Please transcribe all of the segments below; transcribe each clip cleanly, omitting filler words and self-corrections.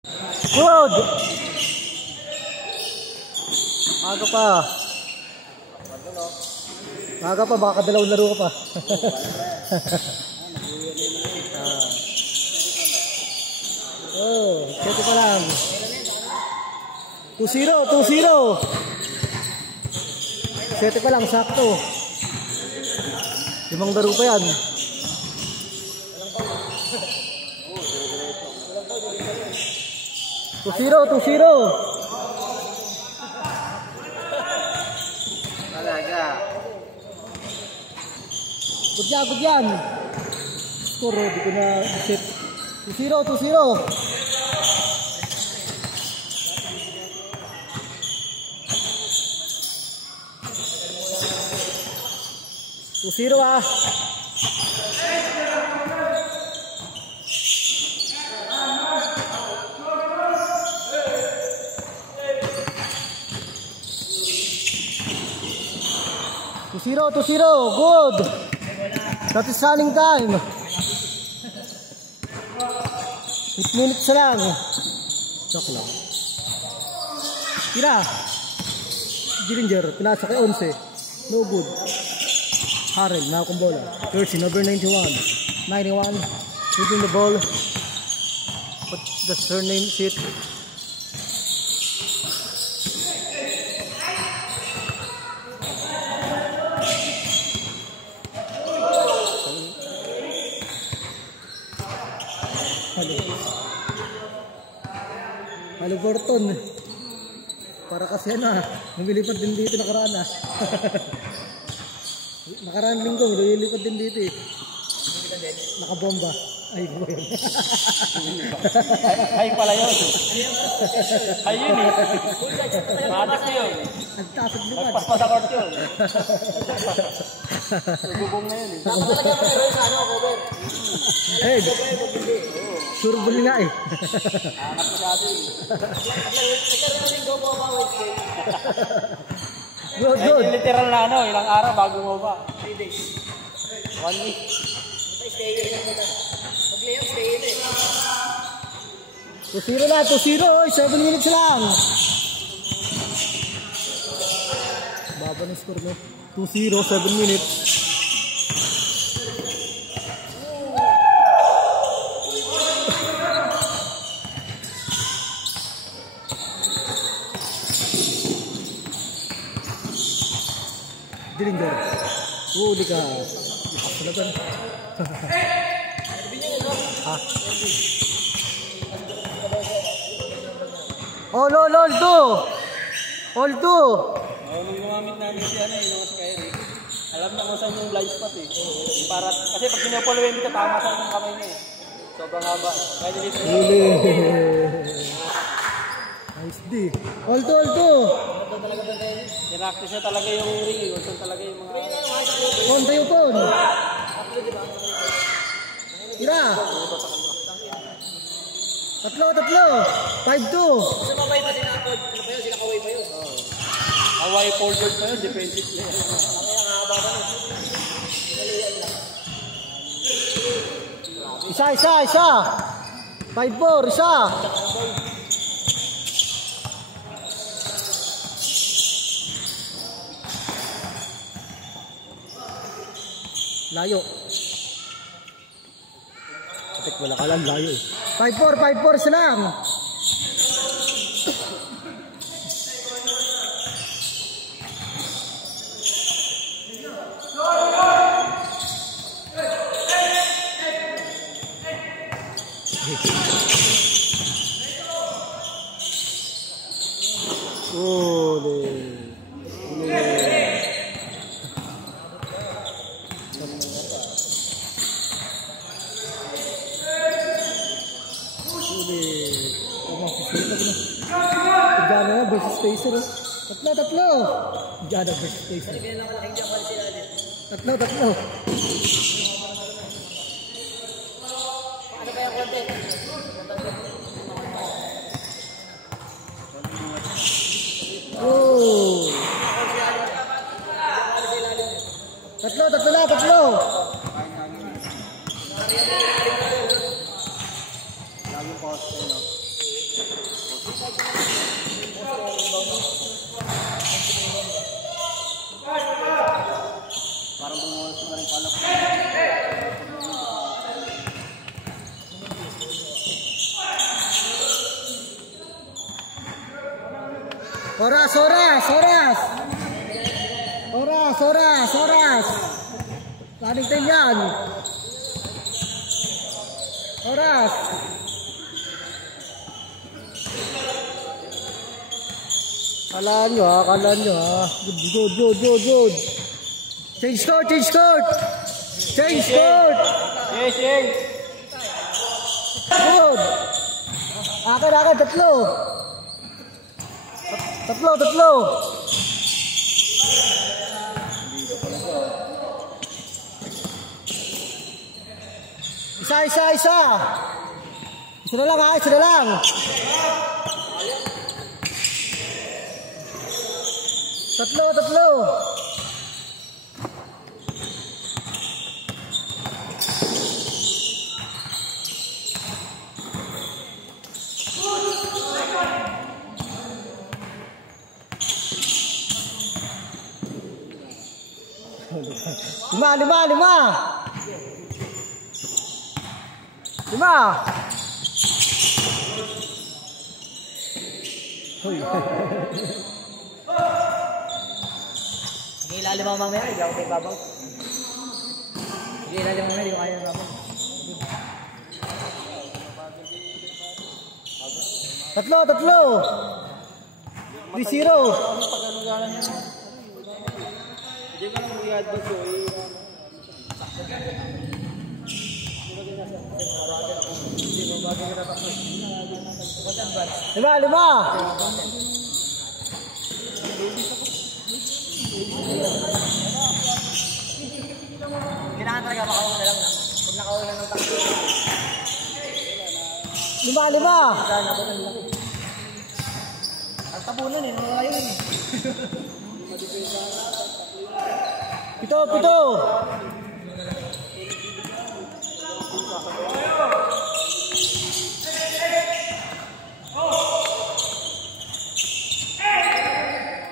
Good! Aga pa. Aga pa, baka dalawang laro ka pa. Oh, cheto pa lang. 2-0, 2-0. Cheto pa lang, sakto. 5 laro pa yan. Two-zero. Talaga. Good yan. Score, di ko na set. 2-0. 2-0 ah. Two zero, good. That is running time. 8 minutes lang. Joke lang. Tira. Giringer, pinasa kay 11. No good. Harrell, now kung bola. Jersey, number 91. Shooting the ball. Put the surname sheet. Haliburton. Para kasi na, lumilipad din dito nakaraan ah. Nakaraan linggo, lumilipad din dito eh. Nakabomba. Ay, boy. Ay pala yun. Ay yun eh. Matas yun. Nagtasag lumad. Nagpaspas sa court yun. Bubong na yun eh. Hey, surbol nga eh. Angat masyado eh. Good. Literal na ano, ilang araw bago mo ba? 3 days. 1 week. Mag-layout, stay in eh. 2-0 na, 2-0. 7 minutes lang. Baba na score mo. 2-0, 7 minutes. Dillinger. Huli ka. Nakapalagan. All 2. Nung gumamit namin si ano, yung si Kyrie, alam na kung saan yung blind spot eh. Para, kasi pag sinapoluin ka, tama sa yung kamay niya eh. Sobrang haba. Kaya nilito niya. Huli. Nice D. All 2. Niractis niya talaga yung ring. Kung saan talaga yung mga... Pon, tayo pon. Tira. 3. 5-2. Kasi mabay pa sinakod. Ano pa yun? Sinakaway pa yun. Hawaii forward pa yun. Defensive player. Ang haba pa nun. Isa. 5-4, isa. Layo. Kapit wala ka lang, layo eh. 5-4 silang. Spacer. Tatlo. Diyan ang best spacer. Tatlo. Ano kaya konti? Oh. Tatlo. Laging poste, no? Parang bumuwas na rin palak. Oras, oras, oras. Oras, oras, oras. Running time yan. Oras. Kalaan nyo ha, kalaan nyo ha. Good, good, good, good. Change court, change court. Change court. Yes, yes. Good. Akin, akin, tatlo. Tatlo, tatlo. Isa, isa, isa. Isa na lang ha, isa na lang. Tatlo, tatlo. Lima, lima, lima. Lima. Hoy. Sige, ilalim mo mamaya, hindi ako kay babaw. Sige, ilalim mo mamaya, hindi ko kaya ng babaw. Tatlo, tatlo. 3-0. Pag ano gano'n yan. Hindi ka lang mag-i-advance ko eh. Lima, lima. Kailangan talaga makawala na lang na. Pag nakawala ng takbo. Lima, lima. Ang tabunan eh, nawala yun eh. Pito, pito.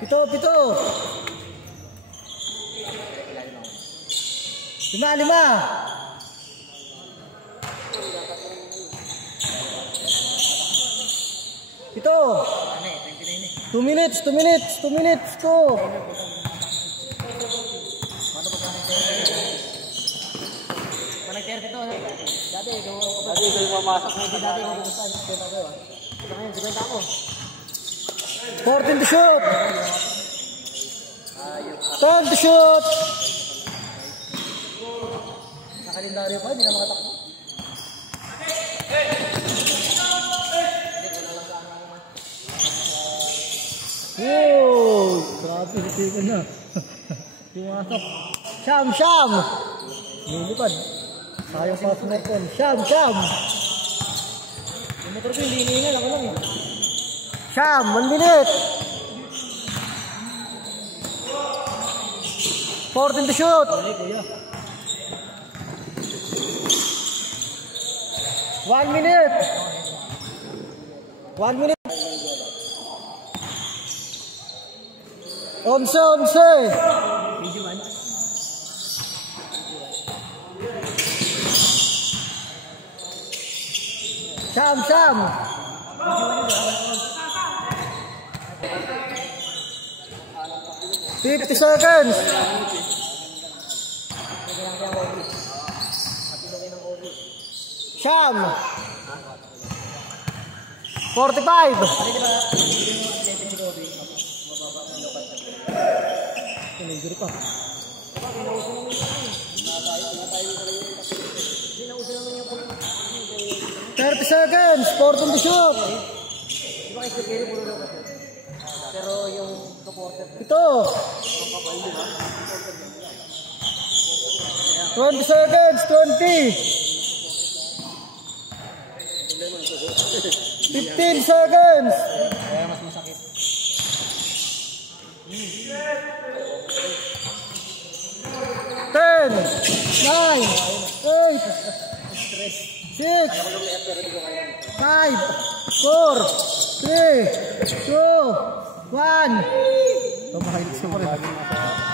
Pito, pito. Lima, lima. Pito. 2 minutes, 2 minutes, 2 minutes, 2. Dati ito yung mamasok na dati ako pupunta. Ngayon, 50 ako. 14 to shoot. 10 to shoot. Nakalendaryo pa, hindi na makatakbo. Oh, grabe, hindi ko na. Pumasok. Syam, syam. Nilipad. Sayang pa sa motor. Syam, syam. Yung motor ko hindi iniingal, ako lang eh. Syam, 1 minute. 14 to shoot. Sorry, kuya. 1 minute. 1 minute. 11, 11. Video man. Syam, syam. 50 seconds. Syam. 45. Tinigil pa. 30 seconds. 14 to shoot. Pero yung supporter Ito. 20 seconds. 20. 15 seconds. kaya mas masakit. 10, 9, 8, 6, 5, 4, 3, 2, 1. Pamahilig siya pa rin.